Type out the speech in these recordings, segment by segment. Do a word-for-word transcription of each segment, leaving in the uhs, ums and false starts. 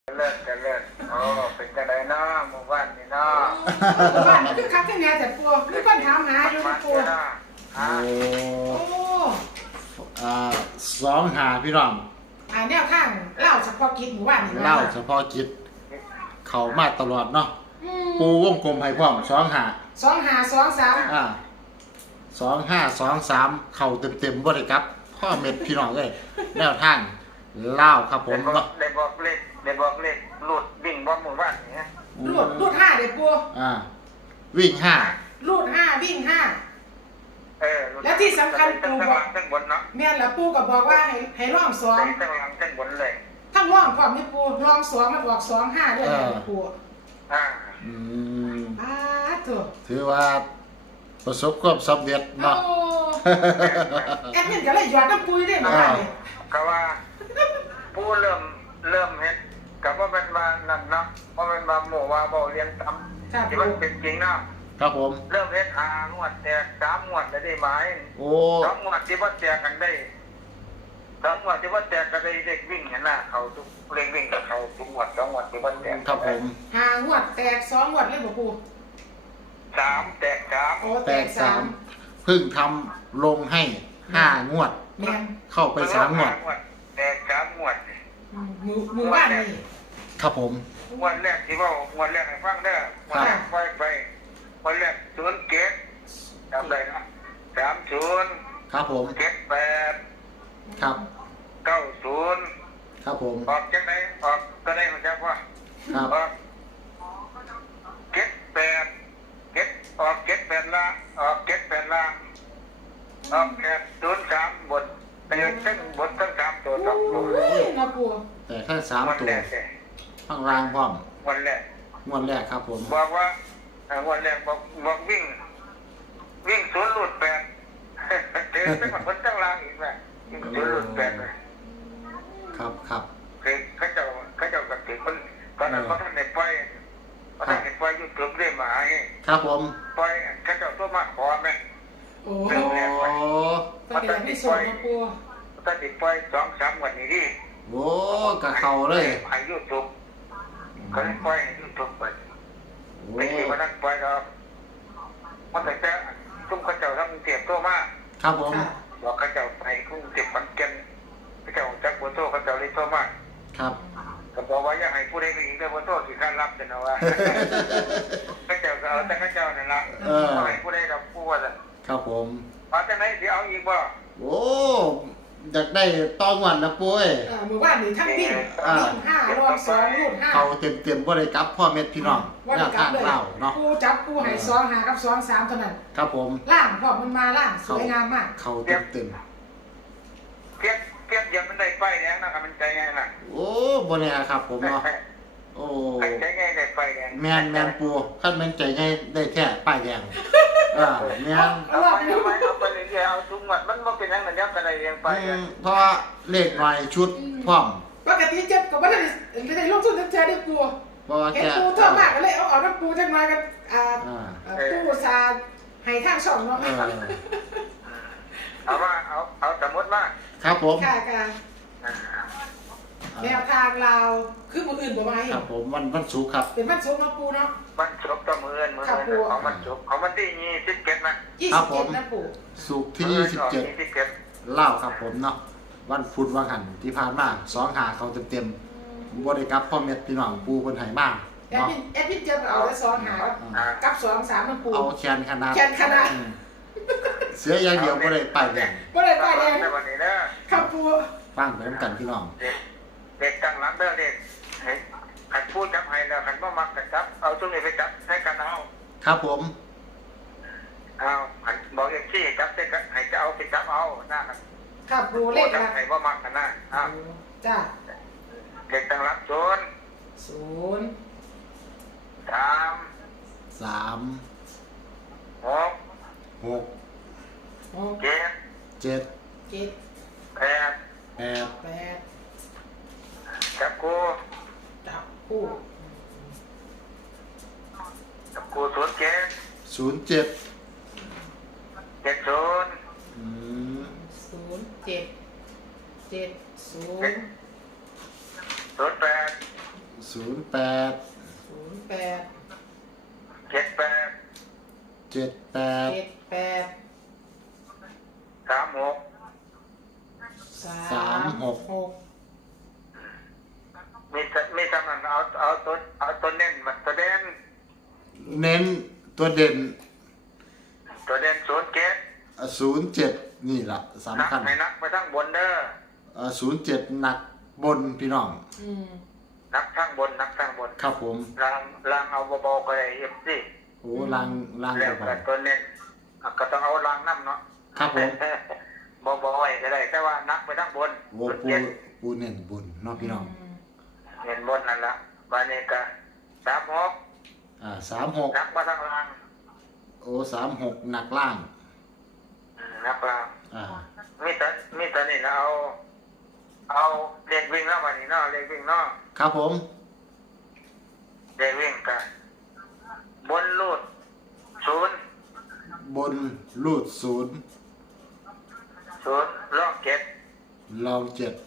เลิศจะเลิศโอ้เป็นจะได้น้อหมู่บ้านนี่น้อหมู่บ้านนี่คือคักแค่แน่แต่ปัวมีคนถามหาอยู่นะปัวโอ้โอ้อ่าสองหาพี่น้องอ่าแนวทางเล่าเฉพาะกิจหมู่บ้านนี่เล่าเฉพาะกิจเขามาตลอดเนาะปูวงกลมให้พร้อมสองหาสองหาสองสามอ่าสองห้าสองสามเข่าเต็มๆบ่ได้ครับพ่อเม็ดพี่น้องเลยแนวทางเล่าครับผมได้บอเนาะกได้บอกเลขได้บอกเลขหลุดวิ่งบอกหมู่บ้านนี่ฮะรูดรูดห้าเด็กปัวอ่าวิ่งห้ารูดห้าวิ่งห้าเออและที่สำคัญตั้งปู่ข้างบหอลักงตั้งบนเนาะแม่นแล้วปูก็บอกว่าให้ให้ร่องสองตั้งหลังตั้งบนเลยทั้งร่องพร้อมนี่ปูร่องสองมันบอกสองห้าด้วยนะปูอ่าอืมอ้าถูกถือว่าประสบความสำเร็จโอ้เนาะแอดมินก็เลยหยอดน้ำปุยได้หมู่บ้านนี่ก็ว่าผู้เริ่มเริ่มเฮ็ดกับว่าเป็นมานั่นเนาะว่าเป็นมาหมู่ว่าบ่เรียนตามครับที่ปูมันเป็นจริงเนาะครับผมเริ่มเฮ็ดหางวดแตกสามงวดได้ไหมโอ้สองงวดที่ว่าแตกกันได้สองงวดที่ว่าแตกกันได้เด็กวิ่งเห็นหน้าเขาทุกเล่งวิ่งกับเขาทุกงวดสองงวดที่ว่าแตกครับผมหางวดแตกสองงวดเลยบ่ปูสามแตกสามโอ้แตแตกกสาสาม มเพิ่งทำลงให้ห้างวดแม่นเข้าไปสามงวดแตกสามงวดหมู่หมู่บ้านนี่ครับผมงวดแรกที่ว่างวดแรกให้ฟังเด้องวดแรกปล่อยไปงวดแรกศูนย์เจ็ดจำได้นะสามศูนย์ครับผมเจ็ดแปดครับเก้าศูนย์ครับผมออกจากไหนออกก็ได้มาจากว่าครับออกเจ็ดแปดเจ็ดออกเจ็ดแปดล่างออกเจ็ดแปดล่างออกแปดศูนย์สามบทแต่ยังทั้งบททั้งสามตัวสองตัวโอ้ยนะปูแต่แค่สามวันตัวแรกเลยข้างล่างพร้อมวันแรกงวดแรกครับผมบอกว่าเอ่อวันแรกบอกบอกวิ่ง วิ่งศูนย์หลุดแปด เจอทั้งหมดบนทั้งล่างอีกแบบวิ่งศูนย์หลุดแปดเลยครับครับคือเขาเจ้าเขาเจ้ากับถือคนตอนนั้นเขาท่านในปล่อยเขาท่านในปล่อยยูทูบเรื่อยมาให้ครับผมปล่อยเขาเจ้าตัวมาขอไหมโอ้โอ้ประเดี๋ยวไม่ส่งนะปูถ้าติดปล่อยสองสามวันนี้ดิโหกะเข่าเลยให้ยูทูบเขาเลยปล่อยให้ยูทูบไปโอ้ไม่ใช่ว่านั่งปล่อยหรอกมันแต่แต่ตุ้มเขาเจ้าทำเตรียมตัวมาครับผมค่ะบอกเขาเจ้าไปคุ้มเก็บขอนแก่นเขาเจ้าจักบัวโตเขาเจ้าเลยโตมากครับก็บอกว่าอยากให้ผู้ใดก็ยิงได้บัวโตสิการรับจะนะว่าเขาเจ้าก็เอาแต่เขาเจ้านั่นละไม่ให้ผู้ใดเราผู้ว่าจะครับผมเอาแต่ไหนสิเอาอีกบ่โอ้อยากได้ต้องวันนะปุ้ยเออหมู่บ้านนี่ทั้งวิ่งวิ่งห้ารองสองรูดห้าเขาเต็มเต็มๆบ่ได้กลับพ่อเม็ดพี่น้องว่าแนจะวกลัทาบงเลยเล่าเนาะปูจับปูให้สองหากับสองสามเท่านั้นครับผมล่างพร้อมมันมาล่างสวยงามมากเขาเต็มเต็มเทียบเทียบยังมันได้ไปแดงนะครับมันใจง่ายนะๆโอ้บ่แน่ครับผมเนาะโอ้ใจง่ายได้ไปแดงแมนแมนปูขั้นแมนใจง่ายได้แค่ป้ายแดงอ่าแมนเอาไปเอาไปเอาไปเรื่อยๆเอาทุกหมดมันบ่เป็นอย่างนั้นยับกันได้เรียงไปอืมเพราะว่าเลขหน่อยชุดพร้อมปกติเจ็บกับว่าได้ได้ลงทุนแท้ๆได้ปูเพราะว่าเห็นแค่ปูเท่ามากก็เลยเอาเอาน้ำปูจังมากันอ่าอ่าปูซาให้ทางช่องเนาะเออเอาว่าเอาเอาสมมติว่าครับผมค่ะค่ะแนวทางเราคือมืออื่นบ่ไหมครับผมวันวันศุกร์ครับเป็นมันสูงเนาะปูเนาะมันจบต่อมือมือของมันจบของมันที่ยี่สิบเจ็ดนะยี่สิบเจ็ดนะปูศุกร์ที่ยี่สิบเจ็ดยี่สิบเจ็ดเล่าครับผมเนาะวันพุธวันหันที่ผ่านมาสองหาเขาเต็มๆบ่ได้กลับพ่อเม็ดพี่น้องปูเพิ่นให้มาแอดเนาะมินแอดมินเจ็บเอาแล้วสองหากับสองสามมันปูเอาแคนขนาดแคนขนาดอืมเสียอย่างเดียวบ่ได้ป้ายแดงบ่ได้ป้ายแดงในวันนี้นะครับปูฟังไปนำกันพี่น้องเด็กเด็กตั้งหลังเด้อเด็กให้ขันพูดจับให้แล้วขันบ่มักกันจับเอาช่วงนี้ไปจับให้กันเอาครับผมเอาขันบอกอย่างที่จับให้กันให้จะเอาไปจับเอาหน้ากันครับปูเลพูดขจับละให้บ่มักกันนะอ้าวจ้าเด็กตั้งหลังโจนศูนย์สามสามหกหกหกเจ็ดเจ็ดเจ็ดแปดแปดแปดจับกูจับคู่จับกูศูนย์เจ็ดศูนย์เจ็ดเจ็ดศูนย์อืมศูนย์เจ็ดเจ็ดศูนย์ศูนย์แปดศูนย์แปดศูนย์แปดเจ็ดแปดเจ็ดแปดเจ็ดแปดสามหกสามหกมีแต่มีทำนั้นเอาเอาตัวเอาตัวเน้นมาตัวเด่นเน้นตัวเด่นตัวเด่นศูนย์เจ็ดศูนย์เจ็ดนี่ละนัสำคัญให้นักไปทั้งบนเด้อศูนย์เจ็ดหนักบนพี่น้องอืมนักทั้งบนนักทั้งบนครับผมลางลางเอาเบาๆก็ได้เอฟซีโอ้ล่างล่างแล้วเบาก็ตัวเน้นอ่ะก็ต้องเอาลางน้ำเนาะๆครับผมเบาๆไว้ก็ได้แต่ว่านักไปทั้งบนโอ้ศูนย์ปูเจ็ดปูเน้นบนเนาะพี่น้องเน้นบนนั่นละบานี้ก็สามหกอ่าสามหกนักมาทั้งล่างโอ้สามหกหนักล่างอืมนักล่างอ่ามีแต่มีแต่นี่นะเอาเอาเรียนวิ่งแล้ววันนี้เนาะเรียนวิ่งเนาะครับผมเรียนวิ่งกันบนลูดศูนย์บนรูดศูนย์ศูนย์ล่องเจ็ดลองเจ็ด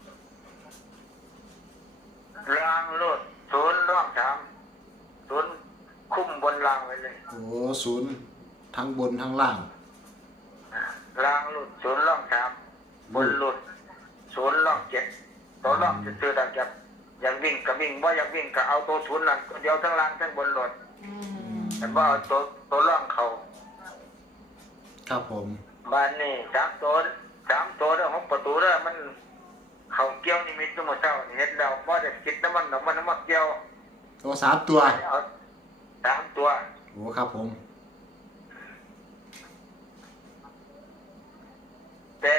ล่างลูดศูนย์ล่องสามศูนย์คุ้มบนล่างไว้เลยโอ้ศูนย์ทั้งบนทั้งล่างล่างลูดศูนย์ล่องสามบนลูดศูนย์ล่องเจ็ดตัวล่องจะเจอดังจากอยากวิ่งก็วิ่งว่าอยากวิ่งก็เอาตัวศูนย์นั่นตัวเดียวทั้งล่างทั้งบนโหลดอืมแต่ว่าเอาตัวตัวล่องเขาครับผมบ้านนี่สามตัวสามตัวเรื่องของประตูเรื่องมันเขาเกี่ยวนิมิตตัวมาเจ้านี่เห็นเราว่าจะคิดน้ำมันน้ำมันน้ำมันเกี่ยวโอ้สามตัวเอาสามตัวโอ้ครับผมแต่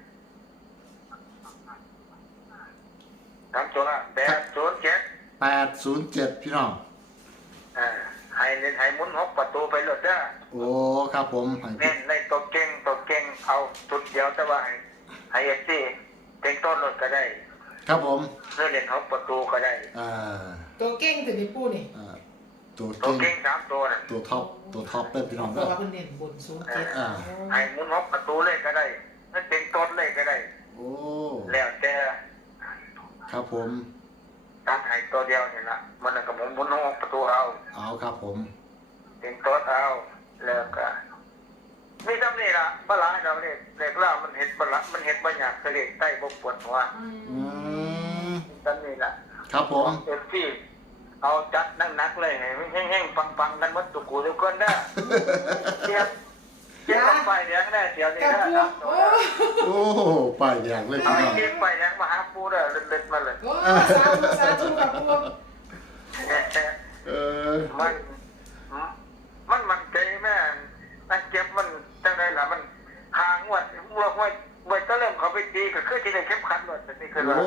สามตัวแต่ศูนย์เจ็ดแปดศูนย์เจ็ดพี่น้องอ่าให้เล่นให้หมุนหกประตูไปเลยเด้อโอ้ครับผมให้เน้นในตัวเก่งตัวเก่งเอาจุดเดียวแต่ว่าให้ให้เอฟซีเก่งต้นรถก็ได้ครับผมเพื่อเล่นหกประตูก็ได้อ่าตัวเก่งถึงนี่ปูนี่อ่าตัวตัวเก่เก่งงสามตัวน่ะตัวท็อปตัวท็อปเป็นพี่น้องเพเด้ราะอว่าเพิ่นเน้นบนศูนย์เจ็ดอ่าให้หมุนหกประตูเลยก็ได้นั่นเป็นต้นเลยก็ได้โอ้แล้วแต่ครับผมตั้งให้ตัวเดียวนี่ละมันก็หมุนหมุนหกประตูเอาเอาครับผมเป็นต้นเอาแล้วก็มีทำนี่ละบลาเราเนี่ยเด็กล่ามันเห็ดบลามันเห็ดบางอย่างคือเด็กใต้บกปวดหัวอือืมมทำนี่ละครับผมเอฟซีเอาจัดนั่งนักเลยให้แห้งๆปังๆกันหมดตุกูทุกคนได้เทียบเทียบกับไฟแดงได้เดี๋ยวนี้กับนะปูครับโอ้โอ้ป้ายแดงเลยเอาพี่ไอ้น้องเทียบไฟแดงมาหาปูได้เล็ดๆมาเลยโอ้สาธุสาธุกับปูเออมัน มันมันใจแม่นั่งเก็บมันจังไรล่ะมันหางวัดวัวไว้ไว้ก็เริ่มเขาไปตีก็คือที่ได้เข้มขันหมดแต่นี่คือว่าโอ้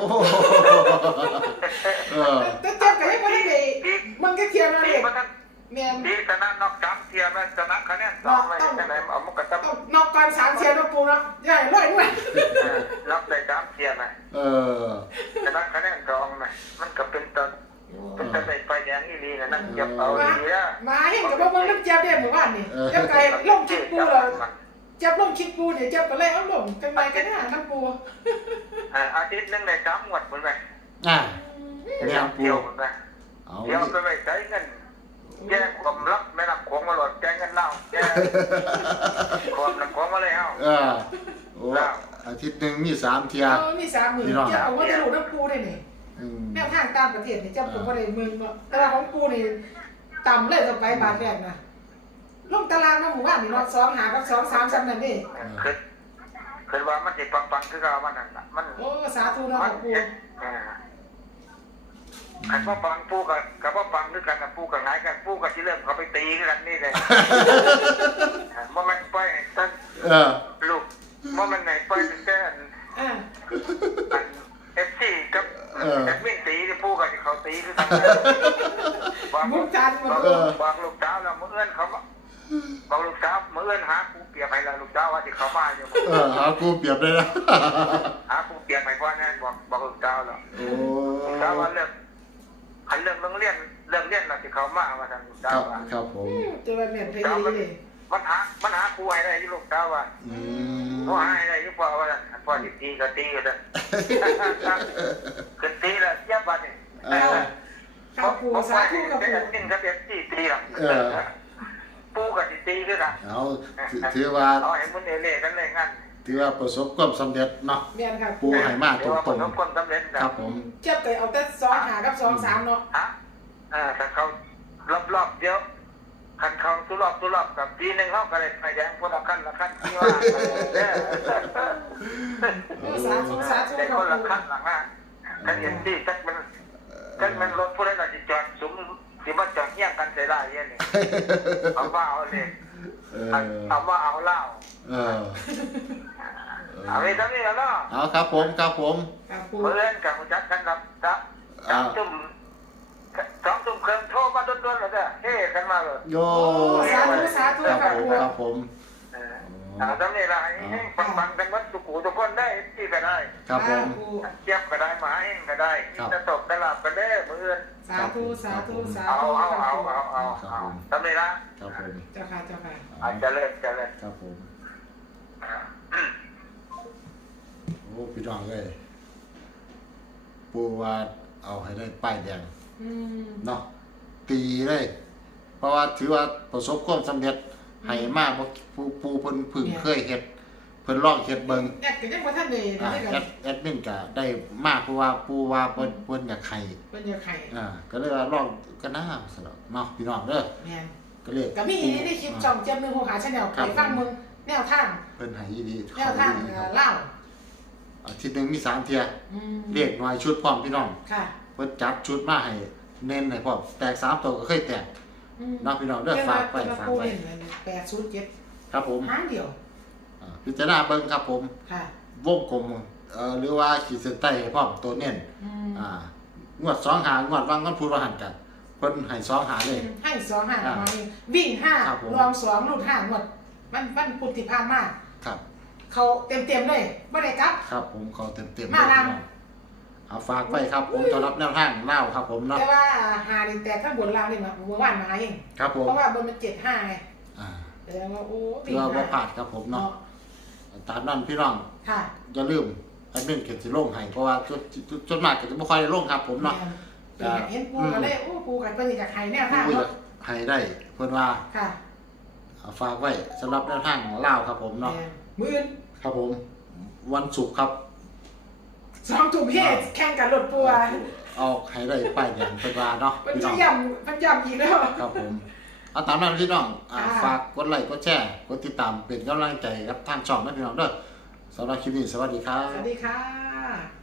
เออแต่เจ็บก็ยังบ่ได้เลยมันก็เทียมแล้วตีเด็กมันทั้งแม่นตีชนะนอกสามเทียมแล้วชนะคะแนนสองเลยจังไรเอามันก็ต้องต้องนอกก่อนสามเทียมแล้วปูเนาะใหญ่ร้อยด้วยรับได้สามเทียมนะเออชนะคะแนนสองนะมันก็เป็นตอนเป็นตอนใส่ไฟแดงอีลีนะนั่งเก็บเอาดีนะมาเห็นกับว่ามันน้ำเจ็บได้หมู่บ้านนี่เจ็บไก่ลงคิดปูแล้วเจ็บลงคิดปูเนี่ยเจ็บก็เลยเอาลงจังไรกันนะน้ำปูอาทิตย์นึงในสามงวดเหมือนกันอ่าเที่ยวเที่ยวเหมือนกันเอาเที่ยวไปไปใช้เงินแก้ความลับแม่นำของมาหลดแก้เงินเล่าแก้ความนำของมาเลยเอ้าเออโอ้อาทิตย์หนึ่งมีสามเทียเออมีสามหมื่นเจ็บผมว่าจะหลุดน้ำปูได้นี่อืมแนวทางต่างประเทศนี่เจ็บผมว่าได้เมืองเนาะแต่ว่าของปูนี่ต่ำเลยต่อไปบาทแรกนะลงตารางน้ำหมู่บ้านนี่เนาะสองหากับสองสามซ้ำนั่นนี่คือคือว่ามันสิปังปังคือเรามันนั่นมันโอ้สาธุเนาะมัของปูใครว่าปังปูกับกับว่าปังด้วยกันกับปูกับไงกันปูกับที่เริ่มเขาไปตีกันนี่เลยโมเมนต์ไปท่านเออลูกโมเมนต์ไหนไปแต่อ่าเอฟซีกับแอดมินตีที่ปูกับที่เขาตีคือทำบางมุลูกกจันทร์บางบางลูกสาวเราเมื่อเอื้อนเขาบางลูกสาวเมื่อเอื้อนหาปูเปียกให้เราลูกสาวว่าที่เขามาอยู่เออหากูเปรียบได้แล้วหาปูเปียกให้พ่อแน่บอกบอกลูกสาวเราโอ้ลูกสาวว่าเรื่องขันเรื่องเรื่องเรียนเรื่องเรียนเราที่เขามาว่าทางลูกคสารัวบว่าครับผมตัวแม่นเพลงเลยมันหามันหาครูให้ได้ที่ลูกสาวว่าอืเขามให้ได้ที่พ่อว่าพ่อที่ตีก็ตีก็ได้ขึ้นตีแล้วเยี่ยมบ้านนี่เออปูผมสาว่าธุกับเป็นปูอันนี้ครับเป็นที่ตีหรอกเออปูกับที่ตีคือกันเอาถือถือว่าเอาให้มันเล่ๆกันเลยงั้นถือว่าประสบความสำเร็จเนาะแม่นค่ะปูให้มาตเดี๋ยวว่าผรลงของคนสำเร็จๆครับผมเทียบกับเอาแต่สองหากับสองสามเนาะฮะเออถ้าเขารอบๆเดียวคันเขาตุรอบตุรอบกับปีหนึ่งเขาก็เลยไปแย่งพวกละขั้นละขั้นที่ว่าเด้อโอ้สาธุสาธุได้กัคบนละปูขั้นหลังอ่ะกันเห็นที่จักมันจักมันรถผู้ใดก็สิจอดสุมสิมาจอดเงี่ยงกันใส่ได้ยังนี่เอาว่าเอาเลยเออเอาว่าเอาเหล้าเออเอาไปทำนี่แล้วเนาะเอาครับผมครับผมกับปูเพื่อนกับจักกันรับจับสองทุ่มสองทุ่มเครื่องโทรมาด้วนๆเลยเด้อเฮ้กันมาเลยโยสาธุสาธุครับกับผมปูครับผมเออเอาทำนี่ละให้ฟังๆกันวัดสุกูทุกคนได้ที่ก็ได้ครับผมปูเจี๊ยบก็ได้หมาเองก็ได้จะตกได้หลับกันได้มือสาธุสาธุสาเอาธุเอากับเอาปูเอาเอาเอาทำนี่ละครับผมเจ้าค่ะเจ้าค่ะอาจจะเลิกจะเลิกครับผมโอ้พี่น้องเลยปูว่าเอาให้ได้ป้ายแดงอืมเนาะตีเลย เพราะว่าถือว่าประสบความสำเร็จให้มากเพราะปูปูเพิ่นเพึ่งเคยเฮ็ดเพิ่นลองเฮ็ดเบิ่งแอดก็ยังบ่ทันได้อ่าได้กัแอน ดแอดมินก็ได้มากเพราะว่าปูว่าเพิ่นเพิ่นอยากให้เพิ่นจะไข่อ่าก็เลยว่าลองก็น่าสนุกเนาะพี่น้องเด้อแม่นก็เลยก็มีอีได้คลิปช่องเจ็บหนึ่งหัวหาชาแนลไปฟังมึงแนวทางเพิ่นให้อีดีแนวทางดีเอ่ครัอบ เล่าอาทิตย์หนึงมีสามเที่ยอืมเรียกหน่อยชุดพร้อมพี่น้องค่ะเพิ่นจัดชุดมาให้เน้นให้พร้อมแตกสามตัวก็เคยแตกอืมเนาะพี่น้องเด้อฝากไปฝากไว้แปดศูนย์เจ็ดครับผมหางเดียวอ่าพิจารณาเบิ่งครับผมค่ะวงกลมเอ่อหรือว่าขีดเส้นใต้ให้พร้อมตัวเน้นอืมอ่างวดสองหางวดวางกันพูดว่าหันกันเพิ่นให้สองหาเลยให้สองห้าอ่ามาวิ่งห้าครับผมรองสองลูดห้าหมดมันมันพุทธิพานมากครับเขาเต็มเต็มๆเลยไม่ได้กลับครับผมขอเต็มเต็มๆมาเลยนำพี่น้องเอาฝากไว้ครับผมต้อนรับแนวทางเล่าครับผมเนาะแต่ว่าหาดินแตกข้างบนล่างเลยมาเมื่อวานมาเองครับผมเพราะว่าบนมันเจ็ดห้าไงอ่าแต่ว่าโอ้ถือว่าบ่พลาดครับผมเนาะตามนั้นพี่น้องค่ะอย่าลืมแอดมินเก็บสิลงให้เพราะว่าจุดจุดจุดมากก็จะบ่ค่อยได้ลงครับผมเนาะแม่นเห็นปูกันเลยโอ้ปูกันเป็นจากไข่แนวทางผู้อยาเนาะกให้ได้เพิ่นว่าค่ะเอาฝากไว้สำหรับแนวทางเล่าครับผมเนาะแม่นมื่นครับผม วันศุกร์ครับสองถุงเฮ็ดแข่งกันรถปัวเอาให้ได้ป้ายแดงเพิ่นว่าเนาะมันพี่จะน้องย่ำมันย่ำอีกแล้วครับผม เอาตามนั้นพี่น้องอ่าค่ะฝากกดไลค์กดแชร์กดติดตามเป็นกำลังใจกับทางช่องนะพี่น้องเด้อสำหรับคลิปนี้สวัสดีครัสวับสดีค่ะ